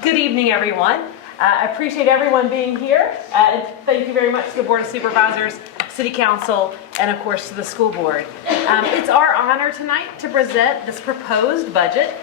Good evening, everyone. I appreciate everyone being here. And thank you very much to the Board of Supervisors, City Council, and of course to the school board. It's our honor tonight to present this proposed budget.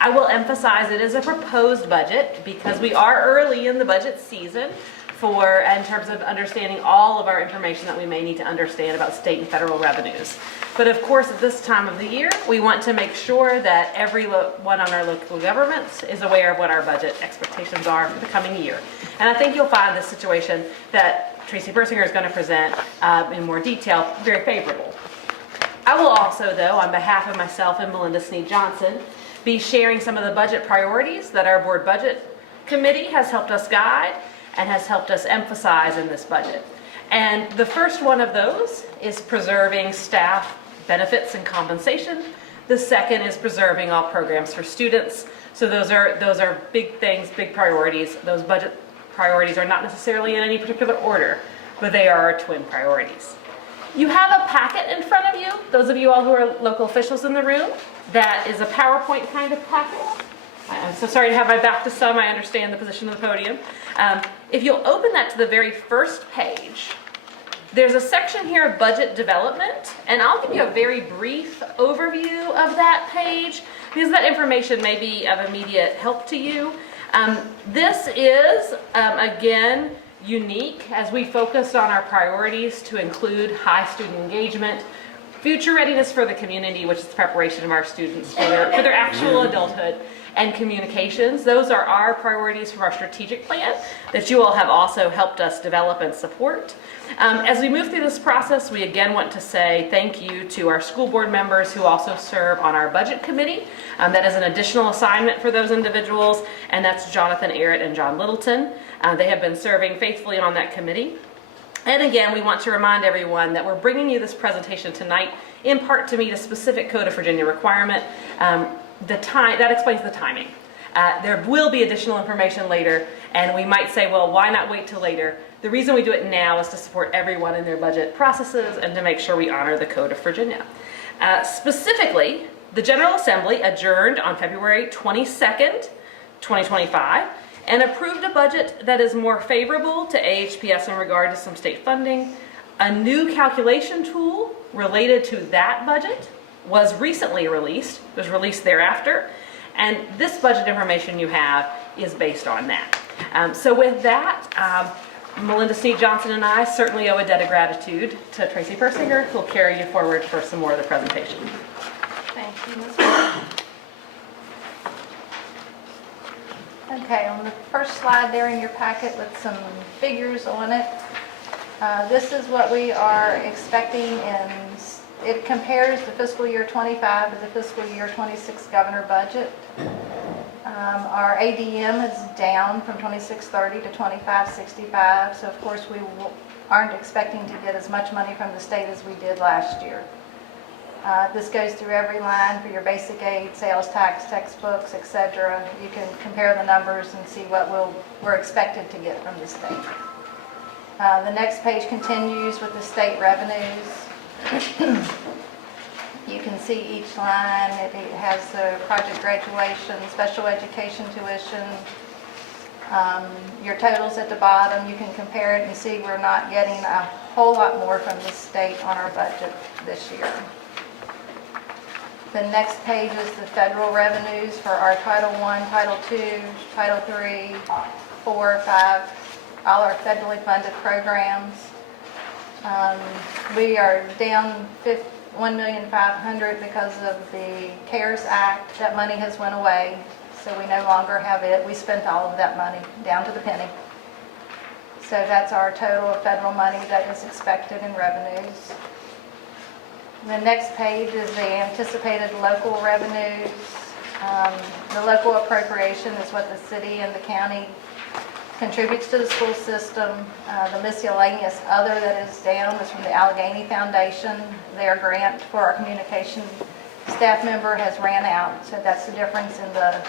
I will emphasize it is a proposed budget because we are early in the budget season in terms of understanding all of our information that we may need to understand about state and federal revenues. But of course, at this time of the year, we want to make sure that everyone on our local governments is aware of what our budget expectations are for the coming year. And I think you'll find this situation that Tracy Persinger is going to present in more detail very favorable. I will also, though, on behalf of myself and Melinda Sneed-Johnson, be sharing some of the budget priorities that our board budget committee has helped us guide and has helped us emphasize in this budget. And the first one of those is preserving staff benefits and compensation. The second is preserving all programs for students. So those are big things, big priorities. Those budget priorities are not necessarily in any particular order, but they are our twin priorities. You have a packet in front of you, those of you all who are local officials in the room, that is a PowerPoint kind of packet. I'm so sorry to have my back to some, I understand the position of the podium. If you'll open that to the very first page, there's a section here of budget development, and I'll give you a very brief overview of that page because that information may be of immediate help to you. This is, again, unique as we focus on our priorities to include high student engagement, future readiness for the community, which is the preparation of our students for their actual adulthood, and communications. Those are our priorities from our strategic plan that you all have also helped us develop and support. As we move through this process, we again want to say thank you to our school board members who also serve on our budget committee. That is an additional assignment for those individuals, and that's Jonathan Arrett and John Littleton. They have been serving faithfully on that committee. And again, we want to remind everyone that we're bringing you this presentation tonight in part to meet a specific Code of Virginia requirement. That explains the timing. There will be additional information later, and we might say, well, why not wait till later? The reason we do it now is to support everyone in their budget processes and to make sure we honor the Code of Virginia. Specifically, the General Assembly adjourned on February 22nd, 2025, and approved a budget that is more favorable to AHPS in regard to some state funding. A new calculation tool related to that budget was recently released, was released thereafter, and this budget information you have is based on that. So with that, Melinda Sneed-Johnson and I certainly owe a debt of gratitude to Tracy Persinger, who will carry you forward for some more of the presentation. Thank you, Ms. Moore. Okay, on the first slide there in your packet with some figures on it, this is what we are expecting it compares the fiscal year 25 to the fiscal year 26 governor budget. Our ADM is down from 2630 to 2565, so of course we aren't expecting to get as much money from the state as we did last year. This goes through every line for your basic aid, sales tax, textbooks, etc. You can compare the numbers and see what we're expected to get from the state. The next page continues with the state revenues. You can see each line. It has the project graduation, special education tuition, your totals at the bottom. You can compare it and see we're not getting a whole lot more from the state on our budget this year. The next page is the federal revenues for our Title I, Title II, Title III, 4, 5, all our federally funded programs. We are down $1,500,000 because of the CARES Act. That money has went away, so we no longer have it. We spent all of that money down to the penny. So that's our total of federal money that is expected in revenues. The next page is the anticipated local revenues. The local appropriation is what the city and the county contributes to the school system. The miscellaneous other that is down is from the Alleghany Foundation. Their grant for our communication staff member has ran out, so that's the difference in the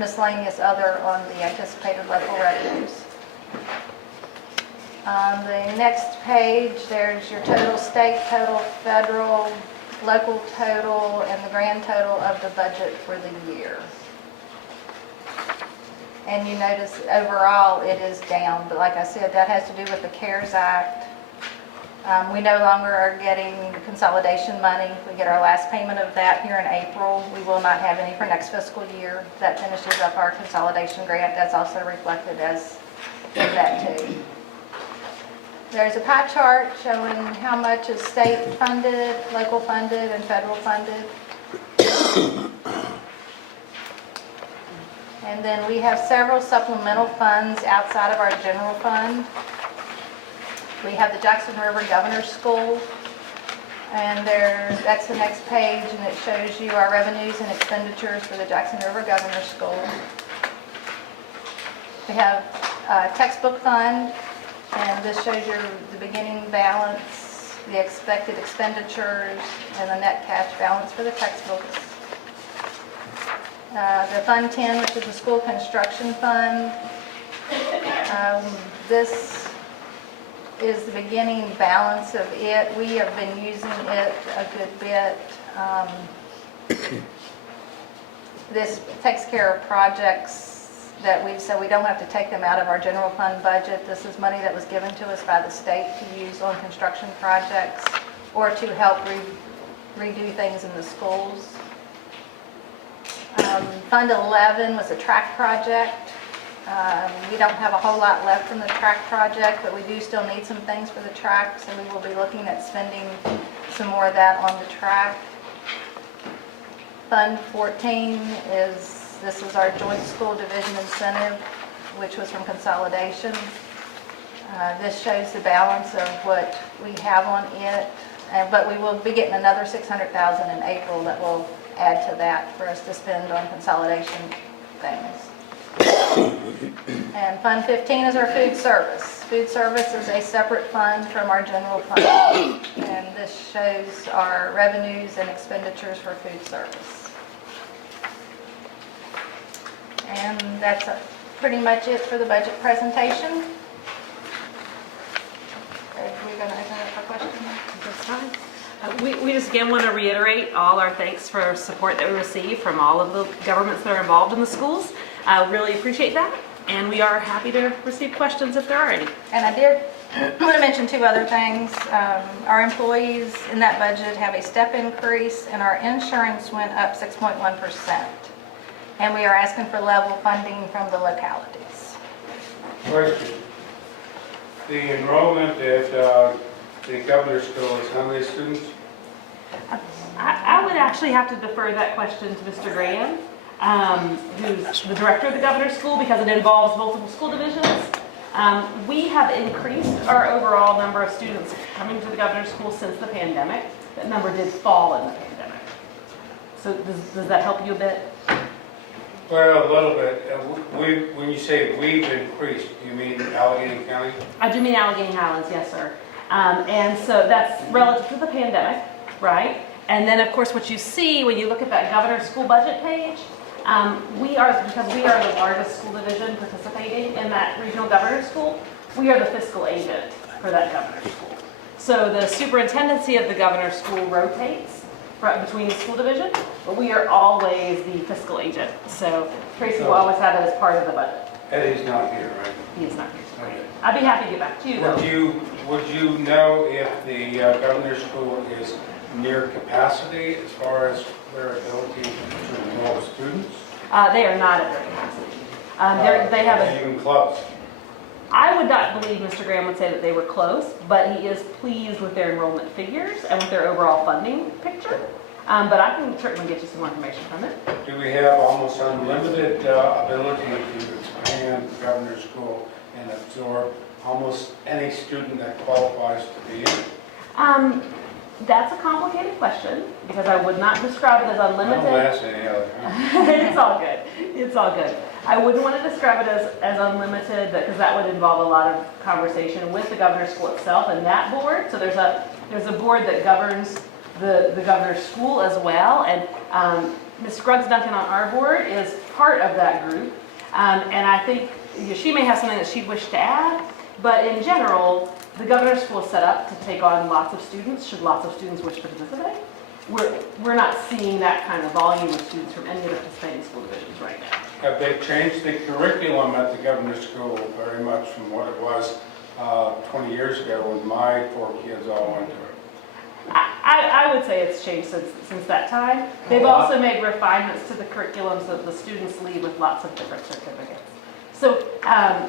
miscellaneous other on the anticipated local revenues. On the next page, there's your total state, total federal, local total, and the grand total of the budget for the year. And you notice overall it is down, but like I said, that has to do with the CARES Act. We no longer are getting consolidation money. We get our last payment of that here in April. We will not have any for next fiscal year. That finishes up our consolidation grant. That's also reflected as in that too. There's a pie chart showing how much is state funded, local funded, and federal funded. And then we have several supplemental funds outside of our general fund. We have the Jackson River Governor's School, and that's the next page, and it shows you our revenues and expenditures for the Jackson River Governor's School. We have a textbook fund, and this shows you the beginning balance, the expected expenditures, and the net cash balance for the textbooks. The Fund 10, which is the school construction fund. This is the beginning balance of it. We have been using it a good bit. This takes care of projects that so we don't have to take them out of our general fund budget. This is money that was given to us by the state to use on construction projects or to help redo things in the schools. Fund 11 was a track project. We don't have a whole lot left from the track project, but we do still need some things for the track, so we will be looking at spending some more of that on the track. Fund 14 this is our joint school division incentive, which was from consolidation. This shows the balance of what we have on it, but we will be getting another $600,000 in April that will add to that for us to spend on consolidation things. And Fund 15 is our food service. Food service is a separate fund from our general fund, and this shows our revenues and expenditures for food service. And that's pretty much it for the budget presentation. We're going to open up for questions. That's fine. We just again want to reiterate all our thanks for support that we receive from all of the governments that are involved in the schools. Really appreciate that, and we are happy to receive questions if there are any. And I did want to mention two other things. Our employees in that budget have a step increase, and our insurance went up 6.1%. And we are asking for level funding from the localities. Question. The enrollment at the governor's school is how many students? I would actually have to defer that question to Mr. Graham, who's the director of the governor's school, because it involves multiple school divisions. We have increased our overall number of students coming to the governor's school since the pandemic. That number did fall in the pandemic. So does that help you a bit? Well, a little bit. When you say we've increased, do you mean Alleghany County? I do mean Alleghany Highlands, yes, sir. And so that's relative to the pandemic, right? And then, of course, what you see when you look at that governor's school budget page, because we are the largest school division participating in that regional governor's school, we are the fiscal agent for that governor's school. So the superintendency of the governor's school rotates between the school division, but we are always the fiscal agent. So Tracy will always have it as part of the budget. Eddie's not here, right? He is not here. Okay. I'd be happy to get back to you, though. Would you know if the governor's school is near capacity as far as their ability to enroll students? They are not at their capacity. They have a. Even close. I would not believe Mr. Graham would say that they were close, but he is pleased with their enrollment figures and with their overall funding picture. But I can certainly get you some more information from it. Do we have almost unlimited ability to expand the governor's school and absorb almost any student that qualifies to be in? That's a complicated question, because I would not describe it as unlimited. I'll ask any other time. It's all good. It's all good. I wouldn't want to describe it as unlimited, because that would involve a lot of conversation with the governor's school itself and that board. So there's a board that governs the governor's school as well, and Ms. Scruggs Duncan on our board is part of that group. And I think she may have something that she'd wish to add, but in general, the governor's school is set up to take on lots of students, should lots of students wish to participate. we're not seeing that kind of volume of students from any of the participating school divisions right now. Have they changed the curriculum at the governor's school very much from what it was 20 years ago when my 4 kids all went to it? I would say it's changed since that time. They've also made refinements to the curriculum so that the students leave with lots of different certificates. So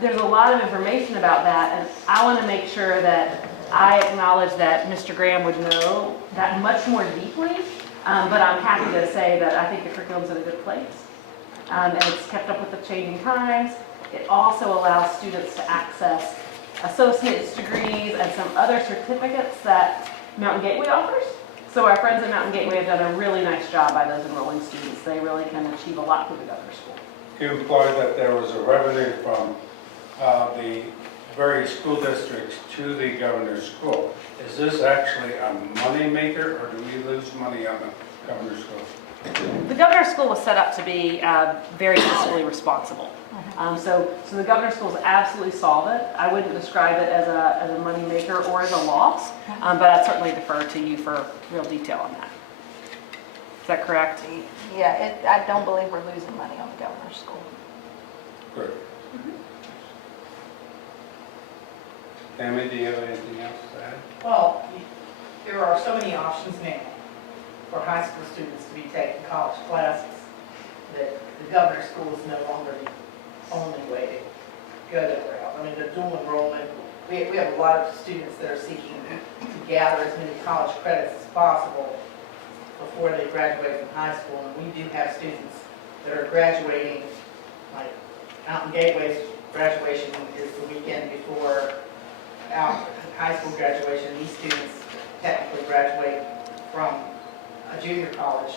there's a lot of information about that, and I want to make sure that I acknowledge that Mr. Graham would know that much more deeply, but I'm happy to say that I think the curriculum's in a good place, and it's kept up with the changing times. It also allows students to access associate's degrees and some other certificates that Mountain Gateway offers. So our friends at Mountain Gateway have done a really nice job by those enrolling students. They really can achieve a lot through the governor's school. You implied that there was a revenue from the various school districts to the governor's school. Is this actually a money maker, or do we lose money on the governor's school? The governor's school was set up to be very fiscally responsible. So the governor's school is absolutely solvent. I wouldn't describe it as a money maker or as a loss, but I'd certainly defer to you for real detail on that. Is that correct? Yeah, I don't believe we're losing money on the governor's school. Good. Tammy, do you have anything else to add? Well, there are so many options now for high school students to be taking college classes that the governor's school is no longer the only way to go that route. I mean, the dual enrollment, we have a lot of students that are seeking to gather as many college credits as possible before they graduate from high school. And we do have students that are graduating, like Mountain Gateway's graduation is the weekend before our high school graduation. These students technically graduate from a junior college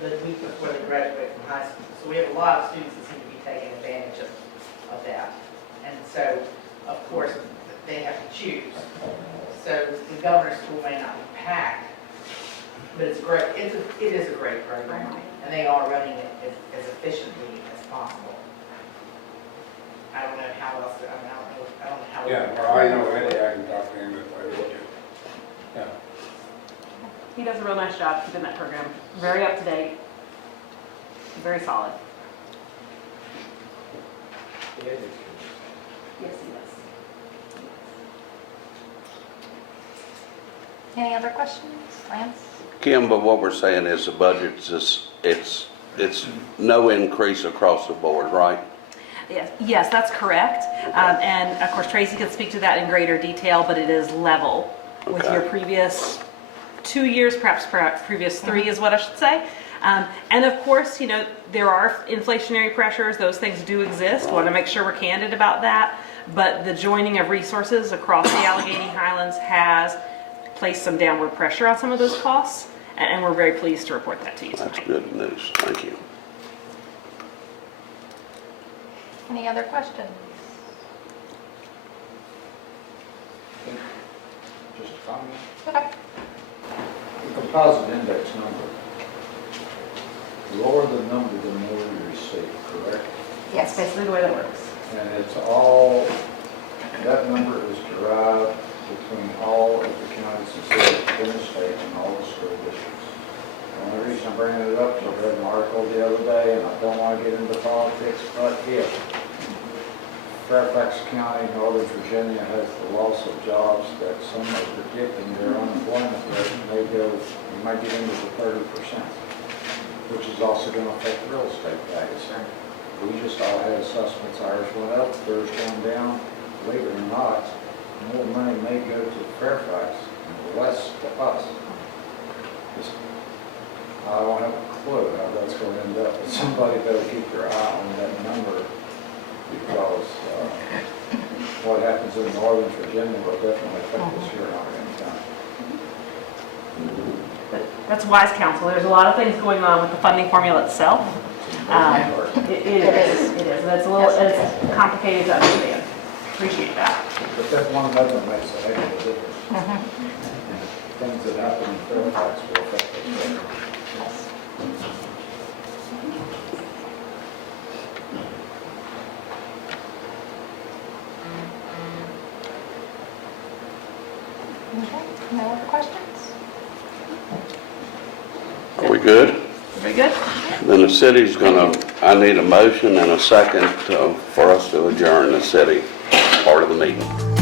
the week before they graduate from high school. So we have a lot of students that seem to be taking advantage of that. And so, of course, they have to choose. So the governor's school may not be packed, but it's great. It is a great program, and they are running it as efficiently as possible. I don't know how else. I don't know how. Yeah, well, I know Eddie. I can talk to him if I need to. Yeah. He does a real nice job keeping that program very up to date, very solid. Yes, he does. Any other questions? Lance? Kim, but what we're saying is the budget's just, it's no increase across the board, right? Yes, that's correct. And of course, Tracy can speak to that in greater detail, but it is level with your previous 2 years, perhaps previous 3 is what I should say. And of course, you know, there are inflationary pressures. Those things do exist. Want to make sure we're candid about that. But the joining of resources across the Alleghany Highlands has placed some downward pressure on some of those costs. And we're very pleased to report that to you tonight. That's good news. Thank you. Any other questions? Just a comment. Okay. The composite index number, the lower the number, the more you receive, correct? Yes, basically the way that works. And it's all, that number is derived between all of the counties and cities in the state and all the school districts. The only reason I'm bringing it up is I read an article the other day, and I don't want to get into politics, but if Fairfax County, Northern Virginia has the loss of jobs that some are predicting, their unemployment rate may go, you might get into the 30%, which is also going to affect real estate values. We just all had assessments, ours went up, theirs going down. Believe it or not, more money may go to Fairfax and less to us. I don't have a clue how that's going to end up, but somebody better keep their eye on that number, because what happens in Northern Virginia will definitely affect us here in Alleghany County. But that's wise counsel. There's a lot of things going on with the funding formula itself. It is, and it's a little, it's complicated to understand. Appreciate that. But that one amendment makes a heck of a difference. Things that happen in Fairfax will affect us. Okay. No other questions? good? Very good? Then the city's gonna, I need a motion and a second for us to adjourn the city part of the meeting.